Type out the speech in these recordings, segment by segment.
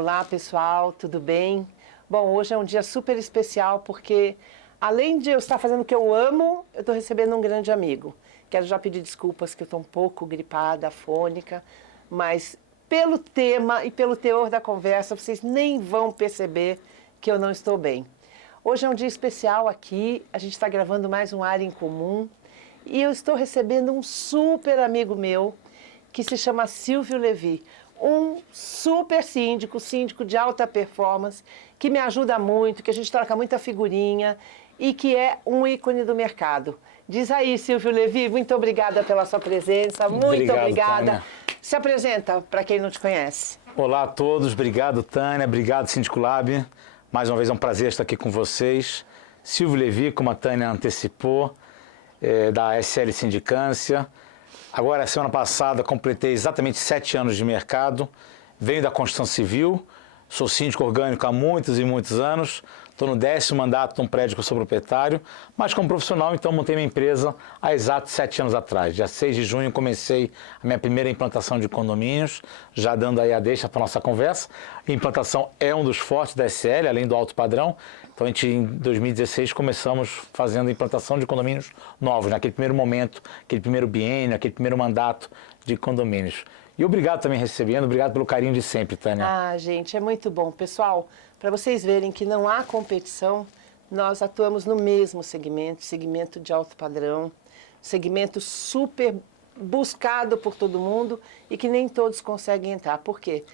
Olá, pessoal, tudo bem? Bom, hoje é um dia super especial porque, além de eu estar fazendo o que eu amo, eu estou recebendo um grande amigo. Quero já pedir desculpas que eu estou um pouco gripada, afônica, mas pelo tema e pelo teor da conversa, vocês nem vão perceber que eu não estou bem. Hoje é um dia especial aqui, a gente está gravando mais um Área em Comum e eu estou recebendo um super amigo meu que se chama Silvio Levi. Um super síndico de alta performance, que me ajuda muito, que a gente troca muita figurinha e que é um ícone do mercado. Diz aí, Silvio Levi, muito obrigada pela sua presença, muito obrigada. Tânia. Se apresenta para quem não te conhece. Olá a todos, obrigado Tânia, obrigado Síndico Lab. Mais uma vez é um prazer estar aqui com vocês. Silvio Levi, como a Tânia antecipou, da SL Sindicância. Agora, semana passada, completei exatamente 7 anos de mercado, venho da construção civil, sou síndico orgânico há muitos e muitos anos, estou no 10º mandato de um prédio que eu sou proprietário, mas como profissional, então, montei minha empresa há exatos 7 anos atrás. Dia 6 de junho comecei a minha primeira implantação de condomínios, já dando aí a deixa para a nossa conversa. A implantação é um dos fortes da SL, além do alto padrão. Então, a gente, em 2016, começamos fazendo a implantação de condomínios novos, naquele primeiro momento, aquele primeiro biênio, aquele primeiro mandato de condomínios. E obrigado também recebendo, obrigado pelo carinho de sempre, Tânia. Ah, gente, é muito bom. Pessoal, para vocês verem que não há competição, nós atuamos no mesmo segmento de alto padrão, segmento super buscado por todo mundo e que nem todos conseguem entrar. Por quê?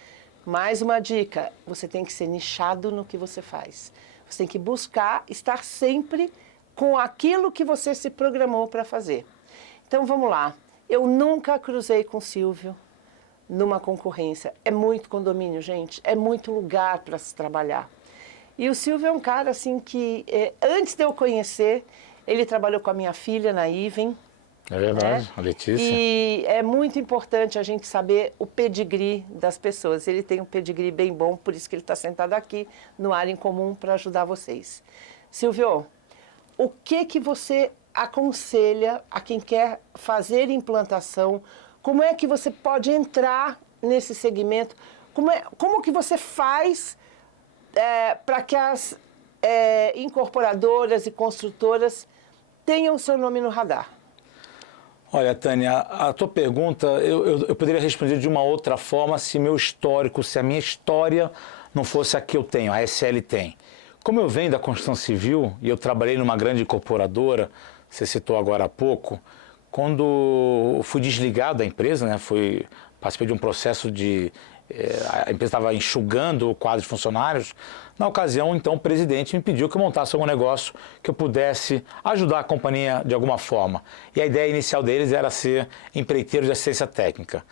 Mais uma dica, você tem que ser nichado no que você faz. Você tem que buscar estar sempre com aquilo que você se programou para fazer. Então, vamos lá. Eu nunca cruzei com o Silvio numa concorrência. É muito condomínio, gente. É muito lugar para se trabalhar. E o Silvio é um cara, assim, que antes de eu conhecer, ele trabalhou com a minha filha na Iven. É verdade, né? a Letícia. E é muito importante a gente saber o pedigree das pessoas. Ele tem um pedigree bem bom, por isso que ele está sentado aqui no Área em Comum para ajudar vocês. Silvio, o que você aconselha a quem quer fazer implantação? Como é que você pode entrar nesse segmento? Como que você faz para que as incorporadoras e construtoras tenham o seu nome no radar? Olha, Tânia, a tua pergunta, eu poderia responder de uma outra forma se meu histórico, se a minha história não fosse a que eu tenho, a SL tem. Como eu venho da construção civil e eu trabalhei numa grande incorporadora, você citou agora há pouco, quando eu fui desligado da empresa, né, participei de um processo de... a empresa estava enxugando o quadro de funcionários. Na ocasião, então, o presidente me pediu que eu montasse algum negócio que eu pudesse ajudar a companhia de alguma forma. E a ideia inicial deles era ser empreiteiro de assistência técnica.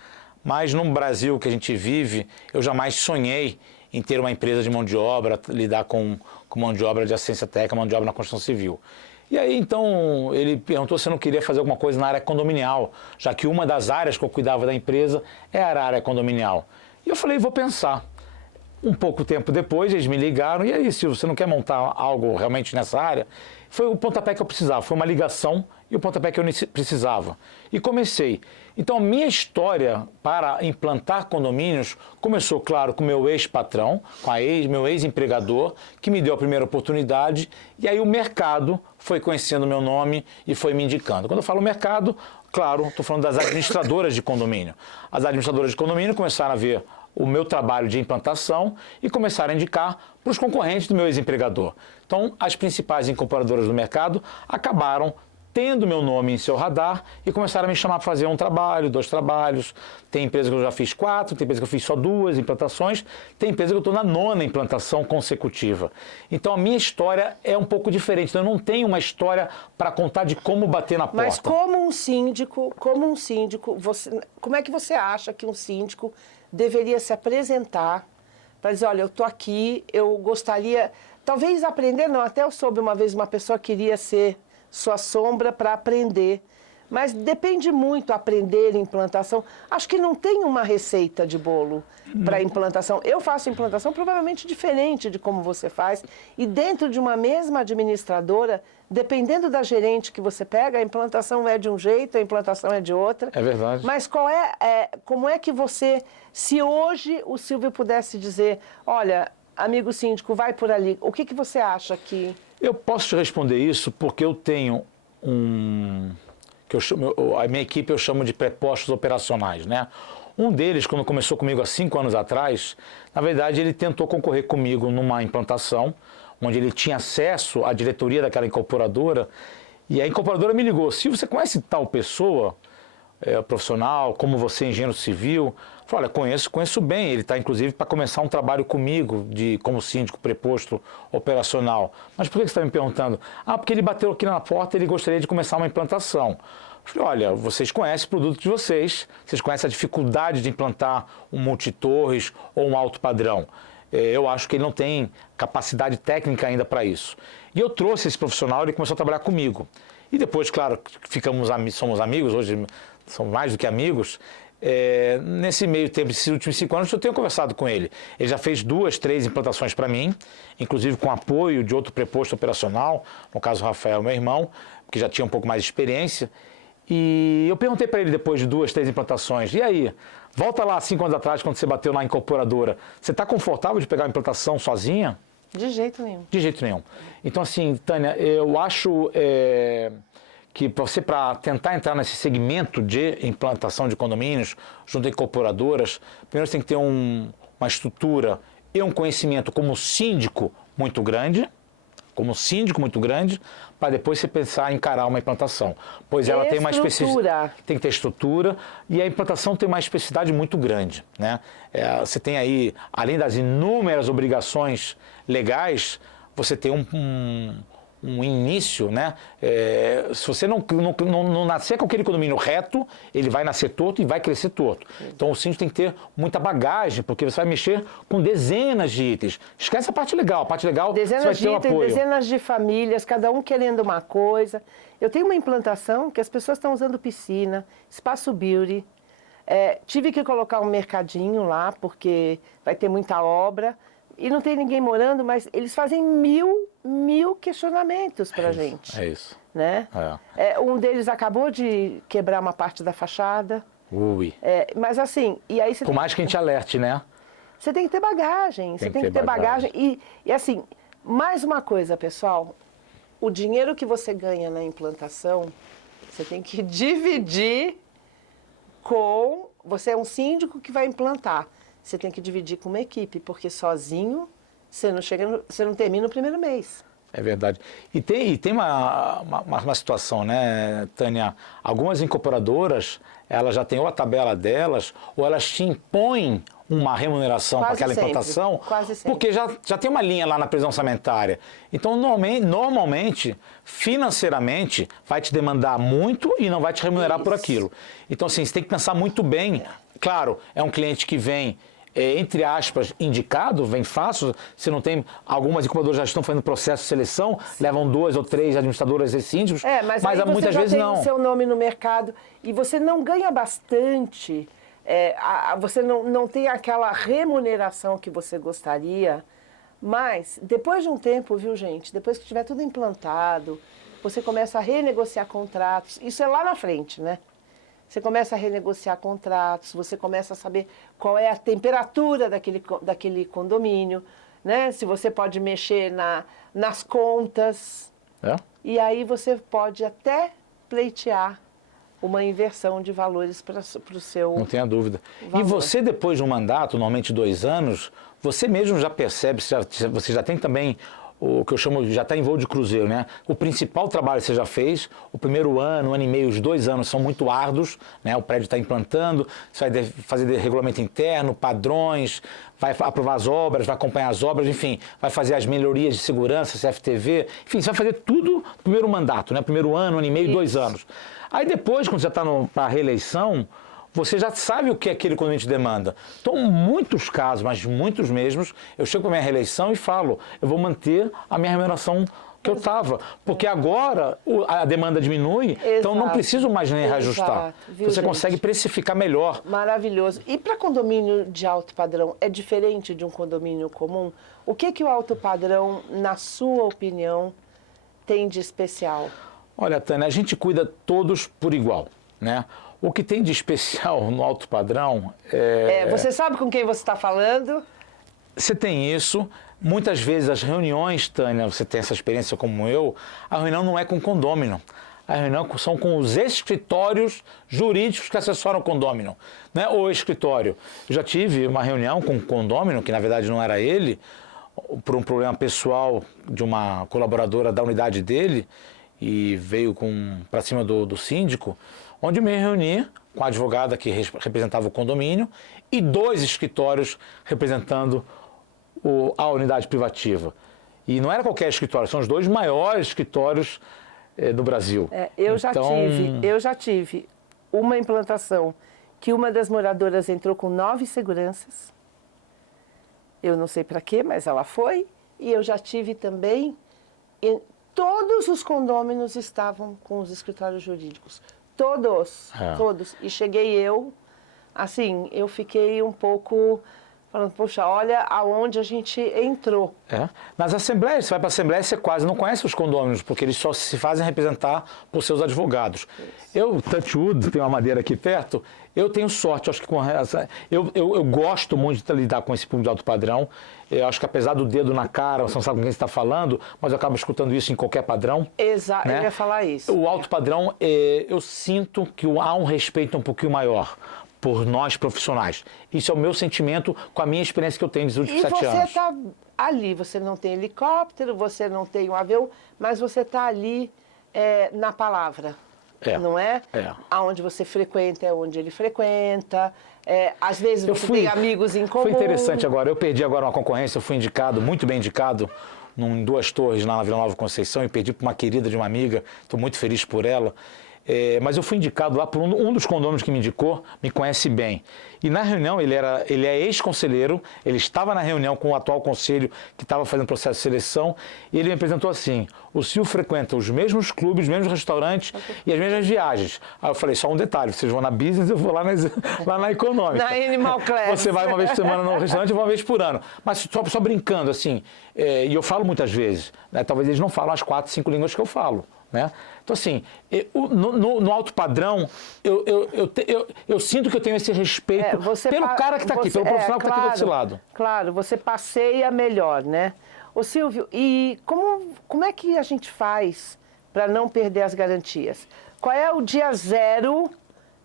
Mas no Brasil que a gente vive, eu jamais sonhei em ter uma empresa de mão de obra, lidar com mão de obra de assistência técnica, mão de obra na construção civil. E aí, então, ele perguntou se eu não queria fazer alguma coisa na área condominial, já que uma das áreas que eu cuidava da empresa era a área condominial. E eu falei, vou pensar. Um pouco tempo depois, eles me ligaram, e aí, Silvio, você não quer montar algo realmente nessa área? Foi o pontapé que eu precisava, foi uma ligação e o pontapé que eu precisava. E comecei. Então, a minha história para implantar condomínios começou, claro, com o meu ex-patrão, com meu ex-empregador, que me deu a primeira oportunidade, e aí o mercado foi conhecendo o meu nome e foi me indicando. Quando eu falo mercado, claro, estou falando das administradoras de condomínio. As administradoras de condomínio começaram a ver o meu trabalho de implantação e começaram a indicar para os concorrentes do meu ex-empregador. Então, as principais incorporadoras do mercado acabaram tendo meu nome em seu radar e começaram a me chamar para fazer um trabalho, 2 trabalhos. Tem empresa que eu já fiz 4, tem empresa que eu fiz só 2 implantações, tem empresa que eu estou na 9ª implantação consecutiva. Então a minha história é um pouco diferente, então eu não tenho uma história para contar de como bater na porta. Mas como um síndico, como é que você acha que um síndico deveria se apresentar para dizer, olha, eu estou aqui, eu gostaria, talvez aprender, não, até eu soube uma vez uma pessoa queria ser sua sombra para aprender. Mas depende muito aprender implantação. Acho que não tem uma receita de bolo para implantação. Eu faço implantação provavelmente diferente de como você faz. E dentro de uma mesma administradora, dependendo da gerente que você pega, a implantação é de um jeito, a implantação é de outra. É verdade. Mas como é que você, se hoje o Silvio pudesse dizer, olha, amigo síndico, vai por ali, o que você acha que... Eu posso te responder isso porque eu tenho a minha equipe eu chamo de prepostos operacionais, né? Um deles, quando começou comigo há 5 anos atrás, na verdade ele tentou concorrer comigo numa implantação, onde ele tinha acesso à diretoria daquela incorporadora, e a incorporadora me ligou: se você conhece tal pessoa, profissional, como você, engenheiro civil? Eu falei: olha, conheço bem, ele está inclusive para começar um trabalho comigo, como síndico preposto operacional. Mas por que você está me perguntando? Ah, porque ele bateu aqui na porta e ele gostaria de começar uma implantação. Eu falei: olha, vocês conhecem o produto de vocês conhecem a dificuldade de implantar um multitorres ou um alto padrão. Eu acho que ele não tem capacidade técnica ainda para isso. E eu trouxe esse profissional, ele começou a trabalhar comigo. E depois, claro, somos amigos, hoje somos mais do que amigos. Nesse meio tempo, esses últimos 5 anos, eu tenho conversado com ele. Ele já fez 2, 3 implantações para mim, inclusive com apoio de outro preposto operacional, no caso o Rafael, meu irmão, que já tinha um pouco mais de experiência. E eu perguntei para ele depois de 2, 3 implantações: e aí, volta lá 5 anos atrás, quando você bateu na incorporadora, você está confortável de pegar uma implantação sozinha? De jeito nenhum. De jeito nenhum. Então, assim, Tânia, eu acho que você, para tentar entrar nesse segmento de implantação de condomínios junto a incorporadoras, primeiro você tem que ter uma estrutura e um conhecimento como síndico muito grande, para depois você pensar em encarar uma implantação. Pois ela tem uma especificidade. Tem que ter estrutura, e a implantação tem uma especificidade muito grande, né? Você tem aí, além das inúmeras obrigações legais, você tem um início, né? Se você não nascer com aquele condomínio reto, ele vai nascer torto e vai crescer torto. Então o síndico tem que ter muita bagagem, porque você vai mexer com dezenas de itens. Esquece a parte legal dezenas você vai ter um apoio. Dezenas de famílias, cada um querendo uma coisa. Eu tenho uma implantação que as pessoas estão usando piscina, espaço beauty. Tive que colocar um mercadinho lá, porque vai ter muita obra. E não tem ninguém morando, mas eles fazem mil questionamentos para a gente. É isso. Né? Um deles acabou de quebrar uma parte da fachada. Ui. Mas assim, e aí você Por mais que a gente alerte, né? Você tem que ter bagagem. Você tem que ter bagagem. E assim, mais uma coisa, pessoal. O dinheiro que você ganha na implantação, você tem que dividir com... Você é um síndico que vai implantar. Você tem que dividir com uma equipe, porque sozinho você não termina o primeiro mês. É verdade. E tem uma situação, né, Tânia? Algumas incorporadoras, elas já têm ou a tabela delas, ou elas te impõem uma remuneração para aquela implantação, quase sempre. Porque já tem uma linha lá na previsão orçamentária. Então, normalmente, financeiramente, vai te demandar muito e não vai te remunerar por aquilo. Então, assim, você tem que pensar muito bem. Claro, é um cliente que vem... entre aspas, indicado, vem fácil. Você não tem... Algumas incubadoras já estão fazendo processo de seleção, levam 2 ou 3 administradoras e síndicos, mas muitas vezes não. Você já tem o seu nome no mercado e você não ganha bastante, você não tem aquela remuneração que você gostaria, mas depois de um tempo, viu, gente, depois que tiver tudo implantado, você começa a renegociar contratos, isso é lá na frente, né? Você começa a renegociar contratos, você começa a saber qual é a temperatura daquele condomínio, né? Se você pode mexer nas contas. E aí você pode até pleitear uma inversão de valores para o seu... Não tenha dúvida. valor. E você, depois de um mandato, normalmente 2 anos, você mesmo já percebe, você já tem também... o que eu chamo, já está em voo de cruzeiro, né? O principal trabalho você já fez, o primeiro ano, 1 ano e meio, os 2 anos são muito árduos, né? O prédio está implantando, você vai fazer regulamento interno, padrões, vai aprovar as obras, vai acompanhar as obras, enfim, vai fazer as melhorias de segurança, CFTV, enfim, você vai fazer tudo no primeiro mandato, né? Primeiro ano, 1 ano e meio, 2 anos. Aí depois, quando você está para a reeleição, você já sabe o que aquele condomínio te demanda. Então, muitos casos, mas muitos mesmos, eu chego para a minha reeleição e falo, eu vou manter a minha remuneração que eu estava, porque agora a demanda diminui, então não preciso mais nem reajustar. Você consegue precificar melhor. Maravilhoso. E para condomínio de alto padrão, é diferente de um condomínio comum? O que o alto padrão, na sua opinião, tem de especial? Olha, Tânia, a gente cuida todos por igual, né? O que tem de especial no alto padrão Você sabe com quem você está falando? Você tem isso. Muitas vezes as reuniões, Tânia, você tem essa experiência como eu, a reunião não é com condômino. A reunião são com os escritórios jurídicos que assessoram o condômino, né? O escritório. Eu já tive uma reunião com um condômino, que na verdade não era ele, por um problema pessoal de uma colaboradora da unidade dele, e veio para cima do síndico, onde eu me reuni com a advogada que representava o condomínio e 2 escritórios representando a unidade privativa. E não era qualquer escritório, são os 2 maiores escritórios do Brasil. Eu já tive uma implantação que uma das moradoras entrou com 9 seguranças. Eu não sei para quê, mas ela foi. E eu já tive também... Todos os condôminos estavam com os escritórios jurídicos. Todos. E cheguei eu, assim, eu fiquei um pouco falando, poxa, olha aonde a gente entrou. Nas assembleias, você vai para a assembleia, você quase não conhece os condôminos, porque eles só se fazem representar por seus advogados. Eu, Touchwood, tem uma madeira aqui perto, eu tenho sorte, acho que com essa, eu gosto muito de lidar com esse público de alto padrão. Eu acho que apesar do dedo na cara, você não sabe com quem você está falando, mas eu acabo escutando isso em qualquer padrão. Exato, né? Eu ia falar isso. O alto padrão, eu sinto que há um respeito um pouquinho maior por nós profissionais. Isso é o meu sentimento com a minha experiência que eu tenho nos últimos 7 anos. E você está ali, você não tem helicóptero, você não tem um avião, mas você está ali na palavra, não é? Aonde você frequenta é onde ele frequenta, às vezes você tem amigos em comum. Foi interessante agora, eu perdi agora uma concorrência, eu fui indicado, muito bem indicado, em 2 torres lá na Vila Nova Conceição, e perdi para uma querida de uma amiga, estou muito feliz por ela. Mas eu fui indicado lá por um dos condôminos que me indicou, me conhece bem. E na reunião, ele é ex-conselheiro, ele estava na reunião com o atual conselho que estava fazendo processo de seleção, e ele me apresentou assim, o Silvio frequenta os mesmos clubes, os mesmos restaurantes e as mesmas viagens. Aí eu falei, só um detalhe, vocês vão na business, eu vou lá na econômica. Na Animal Class. Você vai uma vez por semana no restaurante, eu vou uma vez por ano. Mas só brincando, assim, e eu falo muitas vezes, né? Talvez eles não falam as 4, 5 línguas que eu falo. Né? Então, assim, no alto padrão, eu sinto que eu tenho esse respeito pelo cara que está aqui, pelo profissional que está aqui do outro lado. Claro, você passeia melhor, né? Ô Silvio, e como é que a gente faz para não perder as garantias? Qual é o dia 0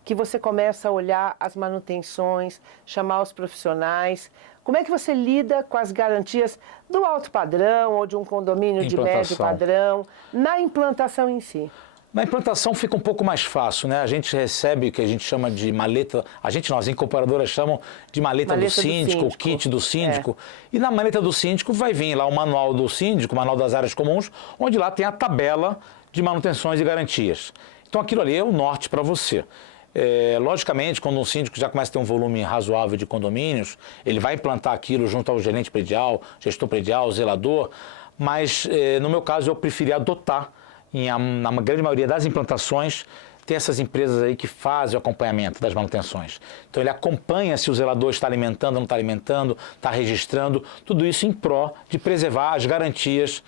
que você começa a olhar as manutenções, chamar os profissionais? Como é que você lida com as garantias do alto padrão ou de um condomínio de médio padrão, na implantação em si? Na implantação fica um pouco mais fácil, né? A gente recebe o que a gente chama de maleta, as incorporadoras chamam de maleta do síndico, o kit do síndico. E na maleta do síndico vai vir lá o manual do síndico, o manual das áreas comuns, onde lá tem a tabela de manutenções e garantias. Então aquilo ali é o norte para você. Logicamente, quando um síndico já começa a ter um volume razoável de condomínios, ele vai implantar aquilo junto ao gerente predial, gestor predial, zelador, mas no meu caso eu preferi adotar, na grande maioria das implantações, tem essas empresas aí que fazem o acompanhamento das manutenções. Então ele acompanha se o zelador está alimentando, não está alimentando, está registrando, tudo isso em pró de preservar as garantias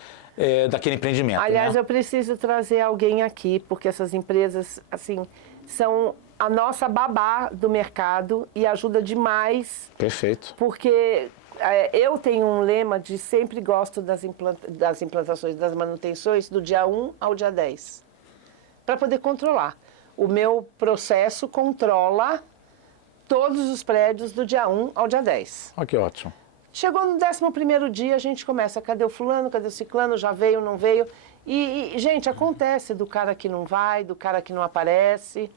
daquele empreendimento. Aliás, né? Eu preciso trazer alguém aqui, porque essas empresas, assim, são a nossa babá do mercado e ajuda demais. Perfeito. Porque eu tenho um lema de sempre gosto das implantações, das manutenções, do dia 1 ao dia 10, para poder controlar. O meu processo controla todos os prédios do dia 1 ao dia 10. Olha que ótimo. Chegou no 11º dia, a gente começa, cadê o fulano, cadê o ciclano, já veio, não veio? E, gente, acontece do cara que não vai, do cara que não aparece.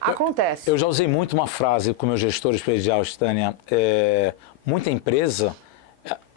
Acontece. Eu já usei muito uma frase com meus gestores prediais, Tânia. Muita empresa,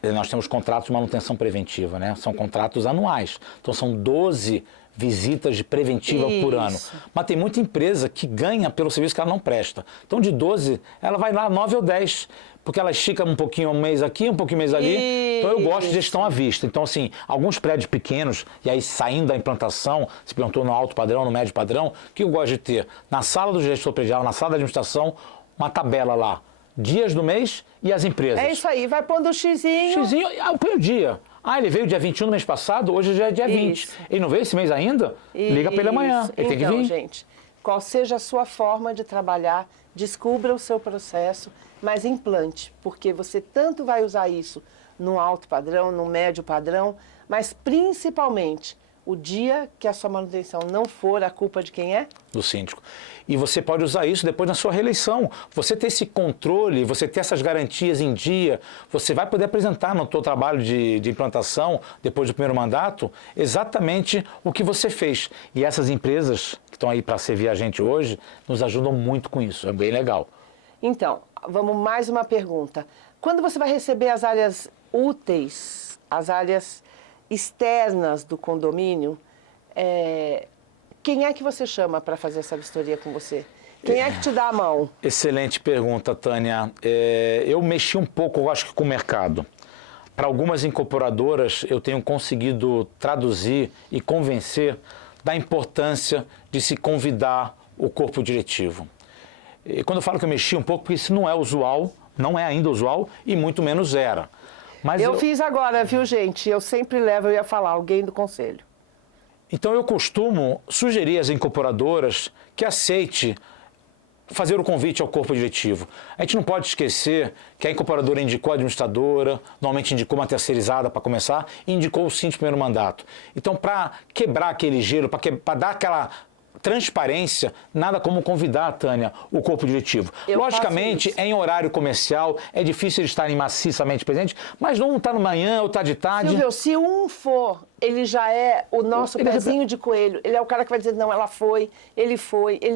nós temos contratos de manutenção preventiva, né? São contratos anuais. Então, são 12 visitas de preventiva por ano. Mas tem muita empresa que ganha pelo serviço que ela não presta. Então, de 12, ela vai lá 9 ou 10. Porque ela estica um pouquinho um mês aqui, um pouquinho um mês ali. Então eu gosto de gestão à vista. Então, assim, alguns prédios pequenos, e aí saindo da implantação, se plantou no alto padrão, no médio padrão, o que eu gosto de ter? Na sala do gestor predial, na sala da administração, uma tabela lá dias do mês e as empresas. É isso aí, vai pondo o xizinho. Xizinho, põe o dia. Ah, ele veio dia 21 do mês passado, hoje já é dia 20. Isso. Ele não veio esse mês ainda? Liga para ele amanhã, ele tem que vir. Gente, qual seja a sua forma de trabalhar, descubra o seu processo, mas implante, porque você tanto vai usar isso no alto padrão, no médio padrão, mas principalmente o dia que a sua manutenção não for, a culpa de quem é? Do síndico. E você pode usar isso depois na sua reeleição. Você ter esse controle, você ter essas garantias em dia, você vai poder apresentar no seu trabalho de implantação, depois do primeiro mandato, exatamente o que você fez. E essas empresas que estão aí para servir a gente hoje, nos ajudam muito com isso. É bem legal. Então, vamos mais uma pergunta. Quando você vai receber as áreas úteis, as áreas externas do condomínio, quem é que você chama para fazer essa vistoria com você? Quem é que te dá a mão? Excelente pergunta, Tânia. Eu mexi um pouco, eu acho que com o mercado. Para algumas incorporadoras, eu tenho conseguido traduzir e convencer da importância de se convidar o corpo diretivo. E quando eu falo que eu mexi um pouco, porque isso não é usual, não é ainda usual e muito menos era. Mas eu fiz agora, viu, gente? Eu sempre levo, eu ia falar, alguém do conselho. Então eu costumo sugerir às incorporadoras que aceite fazer o convite ao corpo diretivo. A gente não pode esquecer que a incorporadora indicou a administradora, normalmente indicou uma terceirizada para começar, e indicou o síndico primeiro mandato. Então, para quebrar aquele gelo, para dar aquela transparência, nada como convidar, Tânia, o corpo diretivo. Logicamente, é em horário comercial, é difícil eles estarem maciçamente presentes, mas não está no manhã ou está de tarde. Silvio, se um for, ele já é o nosso pezinho de coelho. Ele é o cara que vai dizer, não, ela foi, ele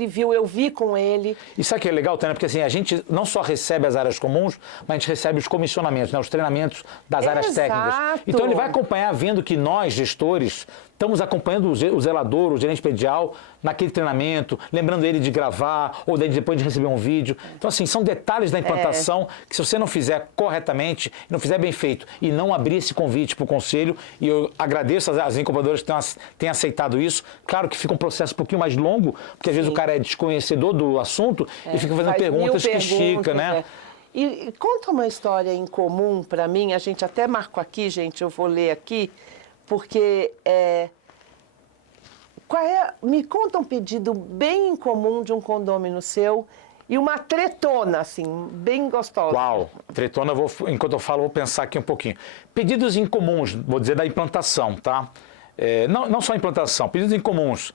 viu, eu vi com ele. E sabe o que é legal, Tânia? Porque assim, a gente não só recebe as áreas comuns, mas a gente recebe os comissionamentos, né? Os treinamentos das áreas técnicas. Então ele vai acompanhar, vendo que nós, gestores, estamos acompanhando o zelador, o gerente predial, naquele treinamento, lembrando ele de gravar, ou depois de receber um vídeo. Então, assim, são detalhes da implantação que se você não fizer corretamente, não fizer bem feito e não abrir esse convite para o conselho, e eu agradeço às incubadoras que têm aceitado isso. Claro que fica um processo um pouquinho mais longo, porque às vezes o cara é desconhecedor do assunto e fica fazendo perguntas que estica, né? E conta uma história em comum para mim, a gente até marcou aqui, gente, eu vou ler aqui, porque me conta um pedido bem incomum de um condômino seu e uma tretona, assim, bem gostosa. Uau, tretona, enquanto eu falo, vou pensar aqui um pouquinho. Pedidos incomuns, vou dizer da implantação, tá? Não só implantação, pedidos incomuns.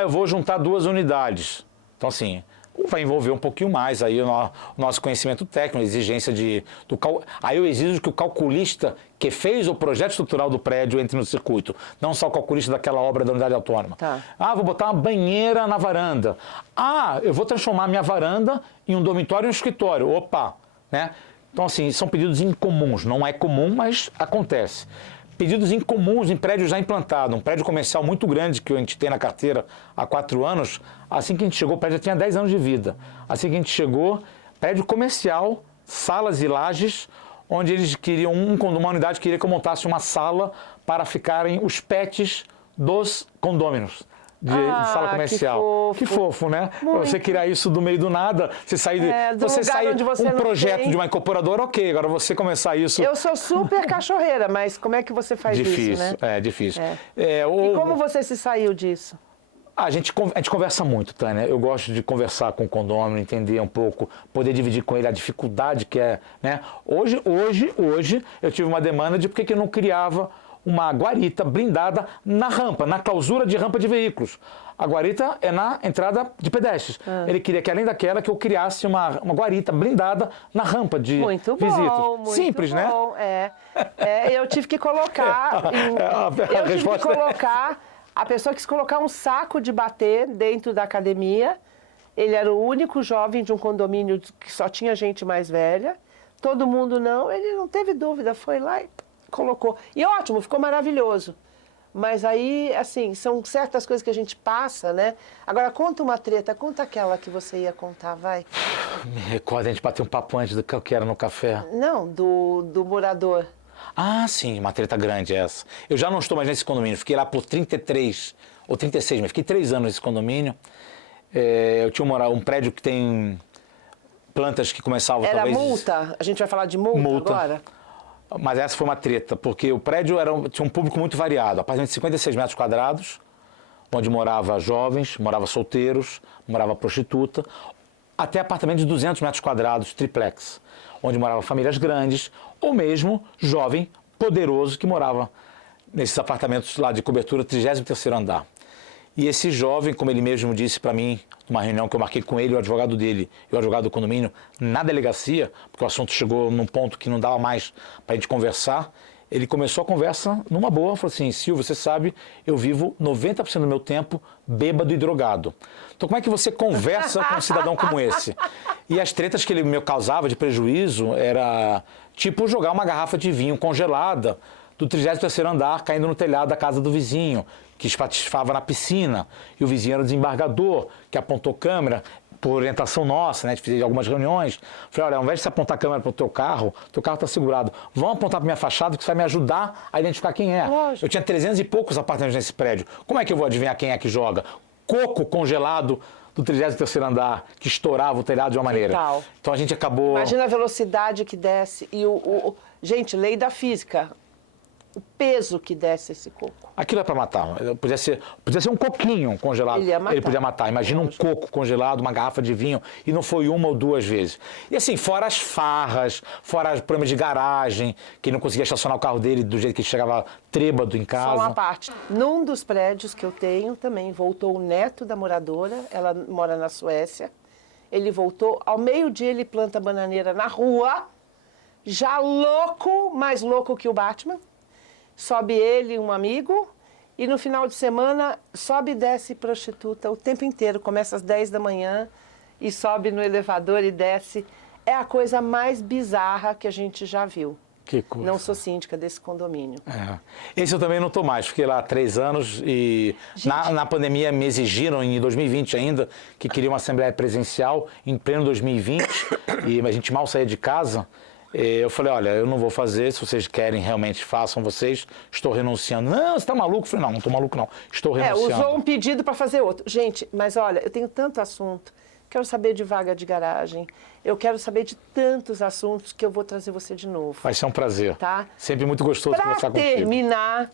Eu vou juntar 2 unidades. Então, assim, vai envolver um pouquinho mais aí o nosso conhecimento técnico, a exigência Aí eu exijo que o calculista que fez o projeto estrutural do prédio entre no circuito, não só o calculista daquela obra da unidade autônoma. Tá. Vou botar uma banheira na varanda. Eu vou transformar minha varanda em um dormitório e um escritório. Opa, né? Então, assim, são pedidos incomuns. Não é comum, mas acontece. Pedidos incomuns em prédios já implantados. Um prédio comercial muito grande que a gente tem na carteira há 4 anos. Assim que a gente chegou, o prédio já tinha 10 anos de vida. Assim que a gente chegou, prédio comercial, salas e lajes, onde eles queriam, uma unidade queria que eu montasse uma sala para ficarem os pets dos condôminos. De sala comercial. Que fofo, né? Muito. Você criar isso do meio do nada, você sair um projeto de uma incorporadora, ok, agora você começar isso. Eu sou super cachorreira, mas como é que você faz difícil, isso, né? Difícil. E como você se saiu disso? A gente conversa muito, Tânia. Eu gosto de conversar com o condômino, entender um pouco, poder dividir com ele a dificuldade que é, né? Hoje eu tive uma demanda de por que eu não criava uma guarita blindada na rampa, na clausura de rampa de veículos. A guarita é na entrada de pedestres. Ele queria que, além daquela, que eu criasse uma guarita blindada na rampa de visitas. Muito Simples, bom, né? Eu tive que colocar... A pessoa quis colocar um saco de bater dentro da academia. Ele era o único jovem de um condomínio que só tinha gente mais velha. Todo mundo ele não teve dúvida, foi lá e colocou. E ótimo, ficou maravilhoso. Mas aí, assim, são certas coisas que a gente passa, né? Agora, conta uma treta, conta aquela que você ia contar, vai. Me recorda, a gente bateu um papo antes do que era no café. Não, do morador. Sim, uma treta grande essa. Eu já não estou mais nesse condomínio, fiquei lá por 33 ou 36, mas fiquei 3 anos nesse condomínio. Eu tinha um prédio que tem plantas que começavam Era talvez... multa? A gente vai falar de multa agora? Mas essa foi uma treta, porque o prédio tinha um público muito variado. Apartamento de 56 metros quadrados, onde morava jovens, morava solteiros, morava prostituta, até apartamento de 200 metros quadrados, triplex, onde moravam famílias grandes, ou mesmo jovem, poderoso, que morava nesses apartamentos lá de cobertura, 33º andar. E esse jovem, como ele mesmo disse para mim, numa reunião que eu marquei com ele, o advogado dele e o advogado do condomínio, na delegacia, porque o assunto chegou num ponto que não dava mais para a gente conversar, ele começou a conversa numa boa, falou assim: Silvio, você sabe, eu vivo 90% do meu tempo bêbado e drogado. Então como é que você conversa com um cidadão como esse? E as tretas que ele me causava de prejuízo era tipo jogar uma garrafa de vinho congelada do 33º andar caindo no telhado da casa do vizinho, que espatifava na piscina, e o vizinho era o desembargador, que apontou câmera, por orientação nossa, né, a gente fez algumas reuniões. Falei: olha, ao invés de você apontar a câmera para o teu carro está segurado, vamos apontar para minha fachada, que isso vai me ajudar a identificar quem é. Lógico. Eu tinha 300 e poucos apartamentos nesse prédio, como é que eu vou adivinhar quem é que joga? Coco congelado do 33º andar, que estourava o telhado de uma maneira. Tal. Então a gente acabou... Imagina a velocidade que desce e gente, lei da física, o peso que desce esse coco. Aquilo é para matar. Podia ser um coquinho congelado. Ele podia matar. Imagina um coco congelado, uma garrafa de vinho, e não foi uma ou duas vezes. E assim, fora as farras, fora os problemas de garagem, que ele não conseguia estacionar o carro dele do jeito que ele chegava trêbado em casa. Só uma parte. Num dos prédios que eu tenho também voltou o neto da moradora, ela mora na Suécia. Ele voltou, ao meio-dia ele planta bananeira na rua, já louco, mais louco que o Batman. Sobe ele e um amigo, e no final de semana sobe e desce prostituta o tempo inteiro. Começa às 10 da manhã e sobe no elevador e desce. É a coisa mais bizarra que a gente já viu. Que coisa. Não sou síndica desse condomínio. É. Esse eu também não estou mais. Fiquei lá há 3 anos e na pandemia me exigiram, em 2020 ainda, que queria uma assembleia presencial em pleno 2020 e a gente mal saía de casa. Eu falei: olha, eu não vou fazer, se vocês querem realmente façam vocês, estou renunciando. Não, você está maluco? Eu falei: não estou maluco não, estou renunciando. Usou um pedido para fazer outro. Gente, mas olha, eu tenho tanto assunto, quero saber de vaga de garagem, eu quero saber de tantos assuntos que eu vou trazer você de novo. Vai ser um prazer. Tá? Sempre muito gostoso conversar contigo. Para terminar,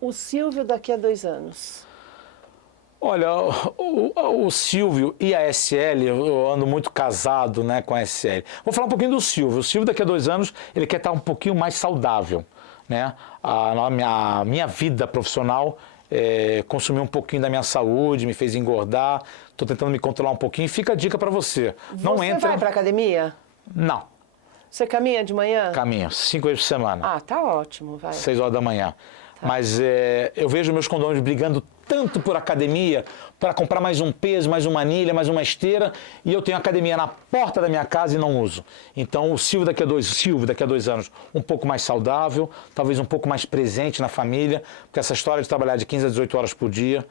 o Silvio daqui a 2 anos. Olha, o Silvio e a SL, eu ando muito casado, né, com a SL. Vou falar um pouquinho do Silvio. O Silvio daqui a 2 anos, ele quer estar um pouquinho mais saudável, né? A minha vida profissional consumiu um pouquinho da minha saúde, me fez engordar. Estou tentando me controlar um pouquinho. Fica a dica para você. Não Você entra... vai para academia? Não. Você caminha de manhã? Caminho, 5 vezes por semana. Ah, tá ótimo, vai. 6 horas da manhã. Tá. Mas eu vejo meus condôminos brigando tanto por academia, para comprar mais um peso, mais uma anilha, mais uma esteira, e eu tenho academia na porta da minha casa e não uso. Então o Silvio daqui a 2 anos, um pouco mais saudável, talvez um pouco mais presente na família, porque essa história de trabalhar de 15 a 18 horas por dia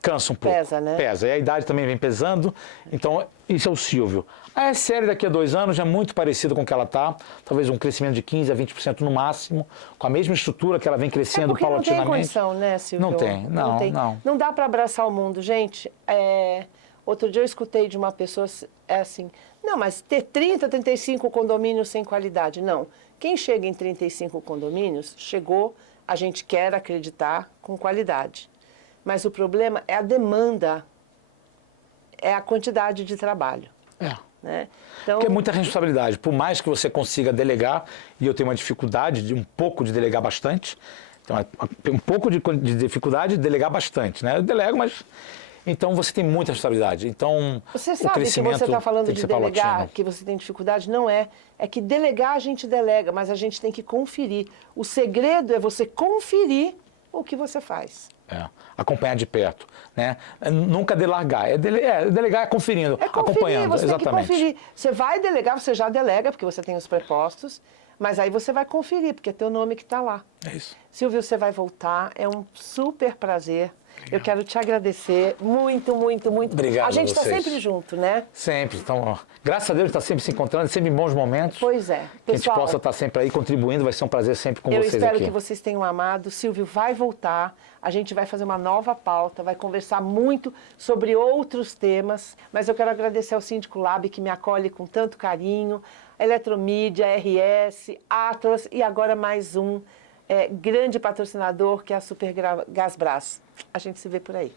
cansa um pouco. Pesa, né? Pesa. E a idade também vem pesando. Então, isso é o Silvio. A SL daqui a 2 anos é muito parecida com o que ela está. Talvez um crescimento de 15% a 20% no máximo, com a mesma estrutura que ela vem crescendo paulatinamente. Não tem condição, né, Silvio? Não tem, não. Não dá para abraçar o mundo. Gente, outro dia eu escutei de uma pessoa assim, não, mas ter 30, 35 condomínios sem qualidade. Não. Quem chega em 35 condomínios, chegou, a gente quer acreditar, com qualidade. Mas o problema é a demanda, é a quantidade de trabalho. Né? Então, porque é muita responsabilidade. Por mais que você consiga delegar, e eu tenho uma dificuldade, um pouco de delegar bastante, então um pouco de dificuldade de delegar bastante, né? Eu delego, mas... Então você tem muita responsabilidade. Então, você sabe que você está falando de delegar, paulatino. Que você tem dificuldade? Não é. É que delegar a gente delega, mas a gente tem que conferir. O segredo é você conferir o que você faz. Acompanhar de perto, né? Nunca delargar. Delegar conferindo, acompanhando. Você exatamente. Tem que conferir. Você vai delegar, você já delega, porque você tem os prepostos, mas aí você vai conferir, porque é teu nome que está lá. É isso. Silvio, você vai voltar, é um super prazer. Eu quero te agradecer muito, muito, muito. Obrigado a gente a está vocês. sempre junto, né? Sempre. Então, ó, graças a Deus, está sempre se encontrando, sempre em bons momentos. Pois é. Que a gente Pessoal, possa estar sempre aí contribuindo, vai ser um prazer sempre com eu vocês espero aqui. que vocês tenham amado. Silvio vai voltar. A gente vai fazer uma nova pauta, vai conversar muito sobre outros temas. Mas eu quero agradecer ao Síndico Lab, que me acolhe com tanto carinho, Eletromídia, RS, Atlas e agora mais um grande patrocinador, que é a Super Gasbras. A gente se vê por aí.